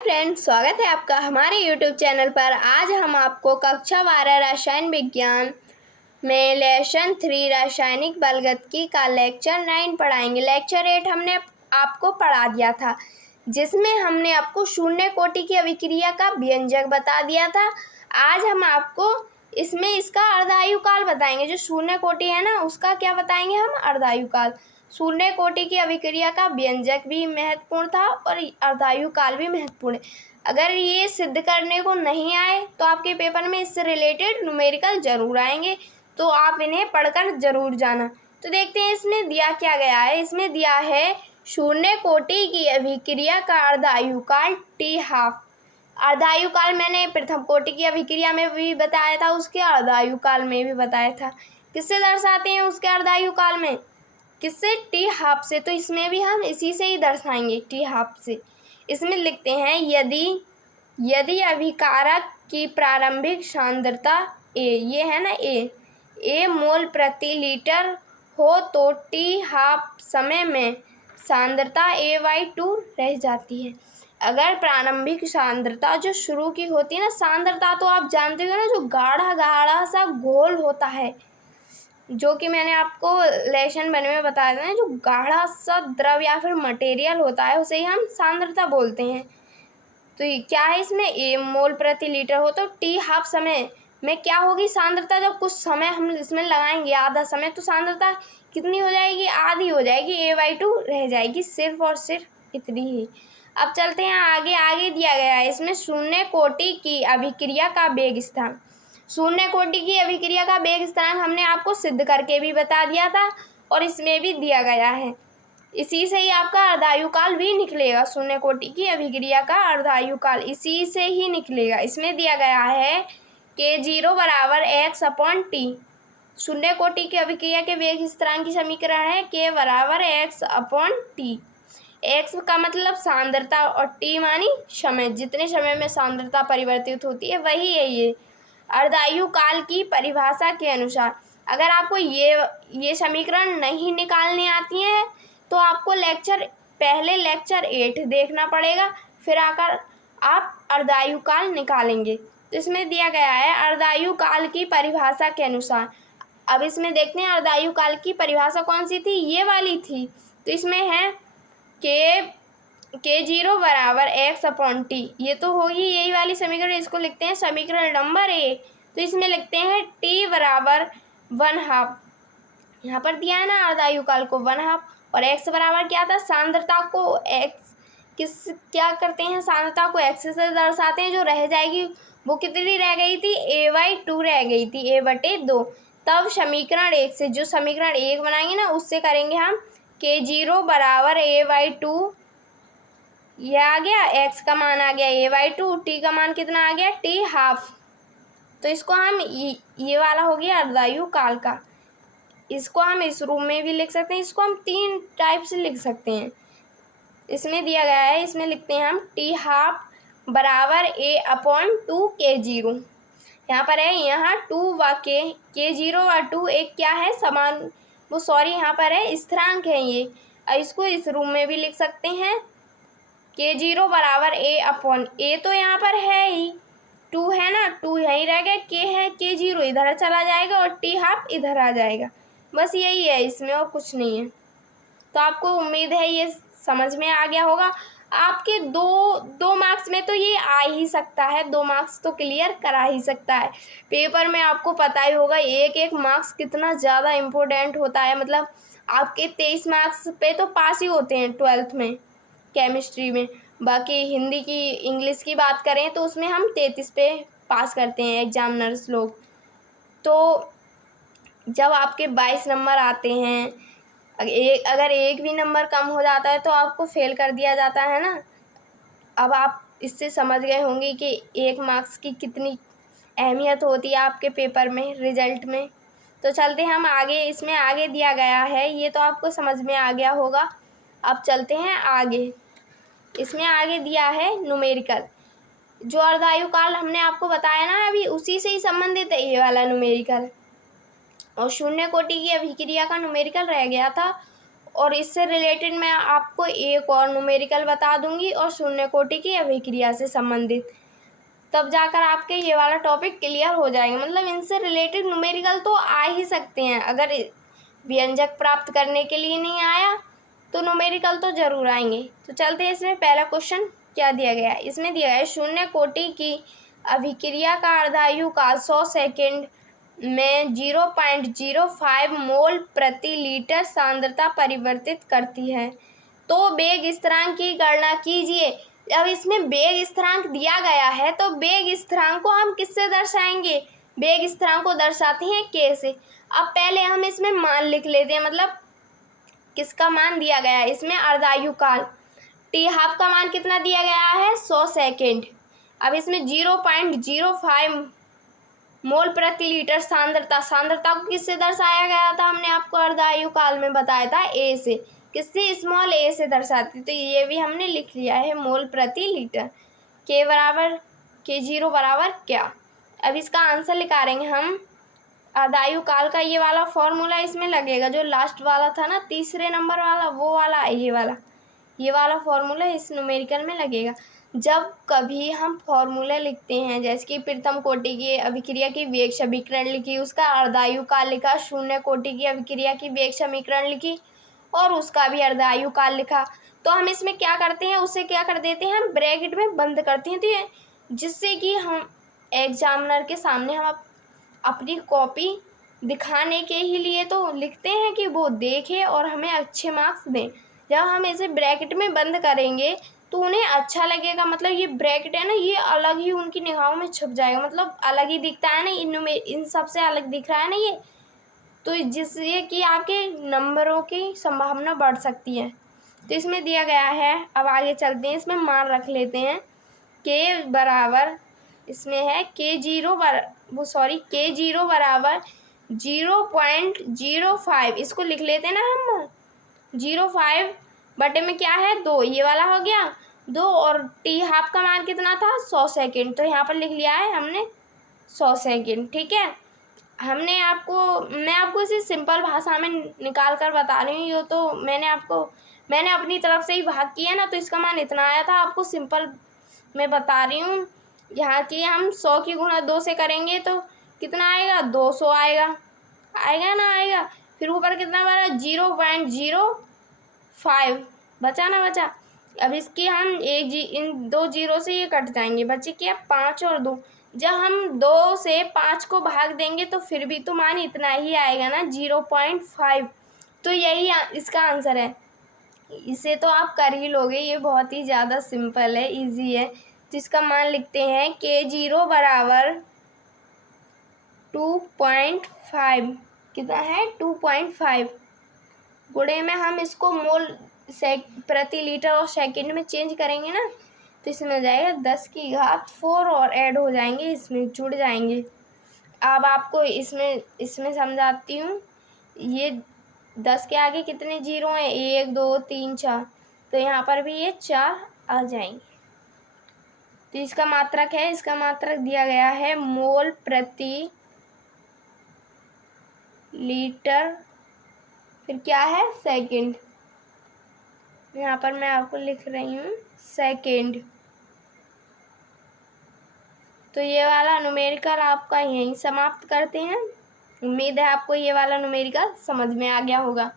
Friends, स्वागत है आपका हमारे यूट्यूब चैनल पर। आज हम आपको कक्षा 12 रसायन विज्ञान में लेसन 3 रासायनिक बलगतकी का लेक्चर 9 पढ़ाएंगे। लेक्चर 8 हमने आपको पढ़ा दिया था, जिसमें हमने आपको शून्य कोटि की अभिक्रिया का व्यंजक बता दिया था। आज हम आपको इसमें इसका अर्धायुकाल बताएंगे। जो शून्य कोटि है ना, उसका क्या बताएंगे हम? अर्धायुकाल। शून्य कोटि की अभिक्रिया का व्यंजक भी महत्वपूर्ण था और अर्धायुकाल भी महत्वपूर्ण है। अगर ये सिद्ध करने को नहीं आए तो आपके पेपर में इससे रिलेटेड न्यूमेरिकल जरूर आएंगे, तो आप इन्हें पढ़कर जरूर जाना। तो देखते हैं इसमें दिया क्या गया है। इसमें दिया है शून्य कोटि की अभिक्रिया का अर्धायुकाल T12। अर्धायुकाल मैंने प्रथम कोटि की अभिक्रिया में भी बताया था, उसके अर्धायुकाल में भी बताया था। किससे दर्शाते हैं उसके अर्धायुकाल में? किससे? T12 से। तो इसमें भी हम इसी से ही दर्शाएंगे, T12 से। इसमें लिखते हैं यदि अभिकारक की प्रारंभिक सांद्रता A, ये है ना A मोल प्रति लीटर हो तो T12 समय में सांद्रता A/2 रह जाती है। अगर प्रारंभिक सांद्रता जो शुरू की होती है ना, सांद्रता तो आप जानते हो ना, जो गाढ़ा गाढ़ा सा घोल होता है, जो कि मैंने आपको लेसन 1 में बताया था, जो गाढ़ा सा द्रव या फिर मटेरियल होता है, उसे ही हम सांद्रता बोलते हैं। तो ये क्या है? इसमें A मोल प्रति लीटर हो तो T12 समय में क्या होगी सांद्रता? जब कुछ समय हम इसमें लगाएंगे, आधा समय, तो सांद्रता कितनी हो जाएगी? आधी हो जाएगी, A/2 रह जाएगी। सिर्फ और सिर्फ इतनी ही। अब चलते हैं आगे दिया गया है इसमें शून्य कोटि की अभिक्रिया का वेग स्थान। शून्य कोटि की अभिक्रिया का वेग स्थान हमने आपको सिद्ध करके भी बता दिया था और इसमें भी दिया गया है। इसी से ही आपका अर्धायुकाल भी निकलेगा। शून्य कोटि की अभिक्रिया का अर्धायुकाल इसी से ही निकलेगा। इसमें दिया गया है K0 बराबर x/T। शून्य कोटि की अभिक्रिया के वेग स्थिरांक की समीकरण है K बराबर x/T। x का मतलब सांद्रता और T मानी समय। जितने समय में सांद्रता परिवर्तित होती है वही है ये। अर्धायुकाल की परिभाषा के अनुसार अगर आपको ये समीकरण नहीं निकालने आती हैं तो आपको पहले लेक्चर 8 देखना पड़ेगा, फिर आकर आप अर्धायुकाल निकालेंगे। तो इसमें दिया गया है अर्धायुकाल की परिभाषा के अनुसार। अब इसमें देखते हैं अर्धायुकाल की परिभाषा कौन सी थी? ये वाली थी। तो इसमें है K0 बराबर x/T। ये तो होगी यही वाली समीकरण। इसको लिखते हैं समीकरण नंबर 1। तो इसमें लिखते हैं T बराबर 1/2। यहाँ पर दिया है ना अर्धायुकाल को 1/2, और x बराबर क्या था? सांद्रता को क्या करते हैं? सांद्रता को x से दर्शाते हैं। जो रह जाएगी वो कितनी रह गई थी? A/2 रह गई थी, A/2। तब समीकरण 1 से जो समीकरण 1 बनाएंगे ना, उससे करेंगे हम K0 बराबर A/2। यह आ गया, x का मान आ गया A/2, t का मान कितना आ गया? T12। तो इसको हम ये वाला हो गया अर्धायुकाल का। इसको हम इस रूप में भी लिख सकते हैं। इसको हम 3 टाइप से लिख सकते हैं। इसमें दिया गया है, इसमें लिखते हैं हम T12 बराबर A/2 K0। यहाँ पर है, यहाँ 2 व K0 व 2 एक क्या है? समान, वो सॉरी यहाँ पर है स्थिरांक है ये। इसको इस रूप में भी लिख सकते हैं K0 बराबर A तो यहाँ पर है ही, 2 है ना, 2 यहीं रह गया, K है, K0 इधर चला जाएगा और T12 इधर आ जाएगा। बस यही है इसमें, और कुछ नहीं है। तो आपको उम्मीद है ये समझ में आ गया होगा। आपके दो मार्क्स में तो ये आ ही सकता है, 2 मार्क्स तो क्लियर करा ही सकता है। पेपर में आपको पता ही होगा एक मार्क्स कितना ज़्यादा इम्पोर्टेंट होता है। मतलब आपके 23 मार्क्स पे तो पास ही होते हैं 12th में केमिस्ट्री में। बाकी हिंदी की, इंग्लिश की बात करें तो उसमें हम 33 पे पास करते हैं एग्जामिनर्स लोग। तो जब आपके 22 नंबर आते हैं, अगर एक भी नंबर कम हो जाता है तो आपको फेल कर दिया जाता है ना। अब आप इससे समझ गए होंगे कि 1 मार्क्स की कितनी अहमियत होती है आपके पेपर में, रिजल्ट में। तो चलते हैं हम आगे। इसमें आगे दिया गया है, ये तो आपको समझ में आ गया होगा। अब चलते हैं आगे। इसमें आगे दिया है न्यूमेरिकल। जो अर्धायुकाल हमने आपको बताया ना अभी, उसी से ही संबंधित है ये वाला न्यूमेरिकल। और शून्य कोटि की अभिक्रिया का न्यूमेरिकल रह गया था, और इससे रिलेटेड मैं आपको एक और न्यूमेरिकल बता दूंगी और शून्य कोटि की अभिक्रिया से संबंधित, तब जाकर आपके ये वाला टॉपिक क्लियर हो जाएगा। मतलब इनसे रिलेटेड न्यूमेरिकल तो आ ही सकते हैं, अगर व्यंजक प्राप्त करने के लिए नहीं आया तो न्यूमेरिकल तो जरूर आएंगे। तो चलते हैं इसमें पहला क्वेश्चन क्या दिया गया है। इसमें दिया है शून्य कोटि की अभिक्रिया का अर्धायु काल 100 सेकेंड में 0.05 मोल प्रति लीटर सांद्रता परिवर्तित करती है, तो वेग स्थिरांक की गणना कीजिए। अब इसमें वेग स्थिरांक दिया गया है तो वेग स्थिरांक को हम किससे दर्शाएंगे, वेग स्थिरांक को दर्शाते हैं के से। अब पहले हम इसमें मान लिख लेते हैं, मतलब किसका मान दिया गया है इसमें, अर्धायु काल टी हाफ का मान कितना दिया गया है 100 सेकेंड। अब इसमें 0.05 मोल प्रति लीटर सांद्रता को किससे दर्शाया गया था, हमने आपको अर्धायु काल में बताया था ए से, किससे, स्मॉल ए से दर्शाती, तो ये भी हमने लिख लिया है मोल प्रति लीटर। के बराबर K0 बराबर क्या। अब इसका आंसर निकालेंगे हम। अर्धायु काल का ये वाला फॉर्मूला इसमें लगेगा, जो लास्ट वाला था ना तीसरे नंबर वाला, वो वाला ये वाला फॉर्मूला इस न्यूमेरिकल में लगेगा। जब कभी हम फॉर्मूला लिखते हैं, जैसे कि प्रथम कोटि की अभिक्रिया की वेग समीकरण लिखी, उसका अर्धायु काल लिखा, शून्य कोटि की अभिक्रिया की वेग समीकरण लिखी और उसका भी अर्धायु काल लिखा, तो हम इसमें क्या करते हैं, उसे क्या कर देते हैं, हम ब्रैकेट में बंद करते हैं, तो ये जिससे कि हम एग्जामिनर के सामने हम अपनी कॉपी दिखाने के ही लिए तो लिखते हैं कि वो देखे और हमें अच्छे मार्क्स दें। जब हम इसे ब्रैकेट में बंद करेंगे तो उन्हें अच्छा लगेगा, मतलब ये ब्रैकेट है ना, ये अलग ही उनकी निगाहों में छुप जाएगा, मतलब अलग ही दिखता है ना, इन सब से अलग दिख रहा है ना ये, तो जिससे कि आपके नंबरों की संभावना बढ़ सकती है। तो इसमें दिया गया है, अब आगे चलते हैं, इसमें मान रख लेते हैं के बराबर, इसमें है K0 बराबर 0.05, इसको लिख लेते हैं ना हम, 0.5 बटे में क्या है 2, ये वाला हो गया 2, और टी हाफ का मान कितना था 100 सेकेंड, तो यहाँ पर लिख लिया है हमने 100 सेकेंड। ठीक है, मैं आपको इसे सिंपल भाषा में निकाल कर बता रही हूँ, ये तो मैंने अपनी तरफ से ही भाग किया ना, तो इसका मान इतना आया था, आपको सिंपल मैं बता रही हूँ। यहाँ की हम 100 की गुणा 2 से करेंगे तो कितना आएगा 200 आएगा ना, आएगा। फिर ऊपर कितना बना 0.05 बचा ना बचा। अब इसकी हम इन 2 जीरो से ये कट जाएंगे, बचे क्या 5 और 2। जब हम 2 से 5 को भाग देंगे तो फिर भी तो मान इतना ही आएगा ना 0.5, तो यही इसका आंसर है। इसे तो आप कर ही लोगे, ये बहुत ही ज़्यादा सिंपल है, इजी है। तो इसका मान लिखते हैं K0 बराबर 2.5, कितना है 2.5, गुणे में हम इसको मोल प्रति लीटर और सेकंड में चेंज करेंगे ना, तो इसमें हो जाएगा 10 की घात 4 और ऐड हो जाएंगे, इसमें जुड़ जाएंगे। अब आपको इसमें समझाती हूँ, ये 10 के आगे कितने जीरो हैं, 1 2 3 4, तो यहाँ पर भी ये 4 आ जाएंगे। तो इसका मात्रक है, इसका मात्रक दिया गया है मोल प्रति लीटर, फिर क्या है सेकंड, यहाँ पर मैं आपको लिख रही हूँ सेकंड। तो ये वाला न्यूमेरिकल आपका यहीं समाप्त करते हैं। उम्मीद है आपको ये वाला न्यूमेरिकल समझ में आ गया होगा।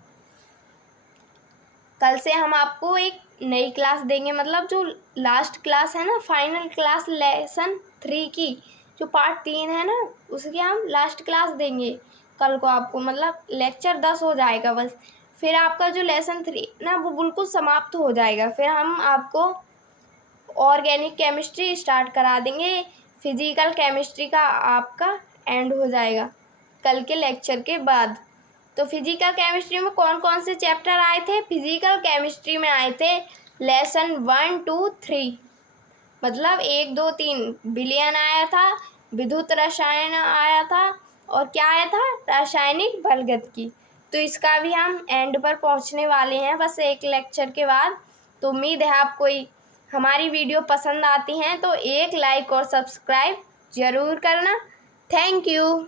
कल से हम आपको एक नई क्लास देंगे, मतलब जो लास्ट क्लास है ना, फाइनल क्लास लेसन 3 की, जो पार्ट 3 है ना, उसकी हम लास्ट क्लास देंगे कल को आपको, मतलब लेक्चर 10 हो जाएगा बस। फिर आपका जो लेसन 3 ना वो बिल्कुल समाप्त हो जाएगा, फिर हम आपको ऑर्गेनिक केमिस्ट्री स्टार्ट करा देंगे, फिजिकल केमिस्ट्री का आपका एंड हो जाएगा कल के लेक्चर के बाद। तो फिजिकल केमिस्ट्री में कौन कौन से चैप्टर आए थे, फिजिकल केमिस्ट्री में आए थे लेसन 1 2 3, मतलब 1 2 3 विलयन आया था, विद्युत रसायन आया था, और क्या आया था रासायनिक बलगत। तो इसका भी हम एंड पर पहुंचने वाले हैं बस एक लेक्चर के बाद। तो उम्मीद है आपको हमारी वीडियो पसंद आती हैं तो एक लाइक और सब्सक्राइब ज़रूर करना। Thank you.